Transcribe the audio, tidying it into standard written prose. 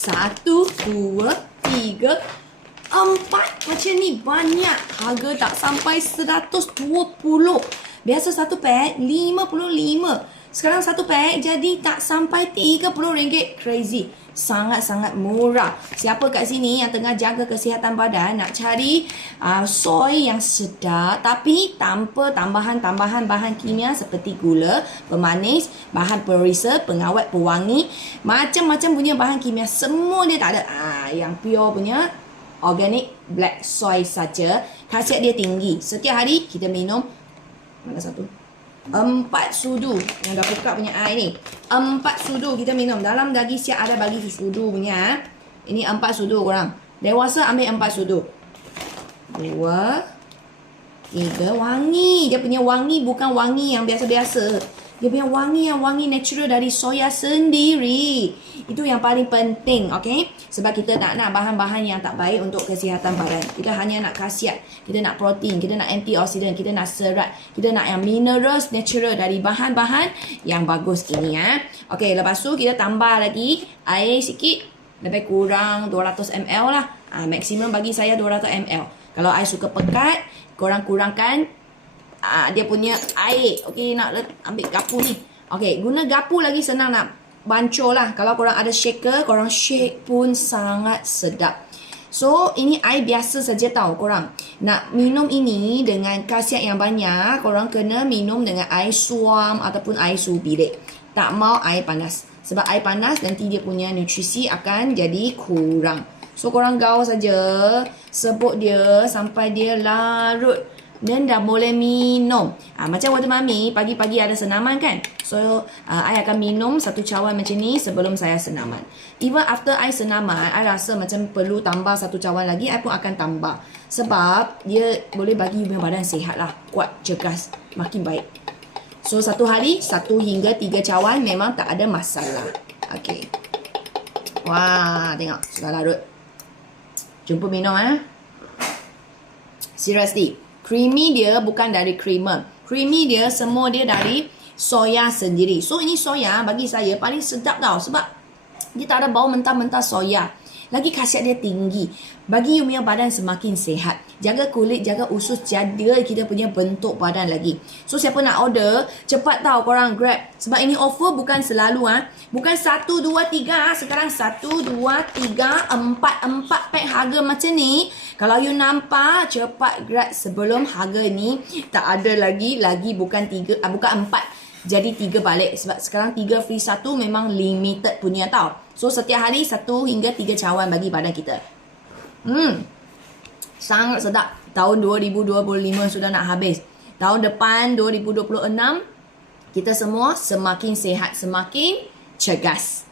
Satu, dua, tiga, empat. Macam ni banyak. Harga tak sampai 120. Biasa satu pack 55. Sekarang satu pack jadi tak sampai RM30. Crazy. Sangat-sangat murah. Siapa kat sini yang tengah jaga kesihatan badan, nak cari soy yang sedap tapi tanpa tambahan-tambahan bahan kimia seperti gula, pemanis, bahan perisa, pengawet, pewangi, macam-macam punya bahan kimia, semua dia tak ada. Yang pure punya organic black soy saja. Khasiat dia tinggi. Setiap hari kita minum, mana satu? 4 sudu yang dah buka punya air ni. 4 sudu kita minum. Dalam daging siap ada bagi sudu punya. Ini 4 sudu korang. Dewasa ambil 4 sudu. 2, 3. Wangi. Dia punya wangi bukan wangi yang biasa-biasa. Dia punya wangi yang wangi natural dari soya sendiri. Itu yang paling penting, okay? Sebab kita nak bahan-bahan yang tak baik untuk kesihatan badan. Kita hanya nak khasiat. Kita nak protein. Kita nak antioksidan. Kita nak serat. Kita nak yang minerals natural dari bahan-bahan yang bagus ini, ya. Okay, lepas tu kita tambah lagi air sikit. Lebih kurang 200 ml lah. Maksimum bagi saya 200 ml. Kalau I suka pekat, korang kurangkan dia punya air. Okey, nak ambil gapu ni. Okey, guna gapu lagi senang nak bancur lah. Kalau korang ada shaker, korang shake pun sangat sedap. So, ini air biasa saja tau korang. Nak minum ini dengan khasiat yang banyak, korang kena minum dengan air suam ataupun air suhu bilik. Tak mau air panas. Sebab air panas nanti dia punya nutrisi akan jadi kurang. So, korang gaul saja. Sebut dia sampai dia larut. Dan dah boleh minum. Macam waktu Mami pagi-pagi ada senaman kan. So I akan minum satu cawan macam ni sebelum saya senaman. Even after I senaman, I rasa macam perlu tambah satu cawan lagi, I pun akan tambah. Sebab dia boleh bagi badan sihat lah. Kuat, cegas, makin baik. So satu hari 1 hingga 3 cawan memang tak ada masalah. Okay. Wah, tengok sudah larut. Jumpa minum Seriously. Creamy dia bukan dari creamer. Creamy dia semua dia dari soya sendiri. So ini soya bagi saya paling sedap tau. Sebab dia tak ada bau mentah-mentah soya. Lagi khasiat dia tinggi. Bagi you punya badan semakin sihat. Jaga kulit, jaga usus, jaga kita punya bentuk badan lagi. So siapa nak order, cepat tau korang grab. Sebab ini offer bukan selalu Bukan 1, 2, 3 Sekarang 1, 2, 3, 4 pack harga macam ni. Kalau you nampak, cepat grab sebelum harga ni tak ada lagi bukan 3, bukan 4. Jadi 3 balik. Sebab sekarang 3 free 1 memang limited punya tau. So setiap hari 1 hingga 3 cawan bagi badan kita. Sangat sedap. Tahun 2025 sudah nak habis. Tahun depan 2026 kita semua semakin sihat, semakin cegas.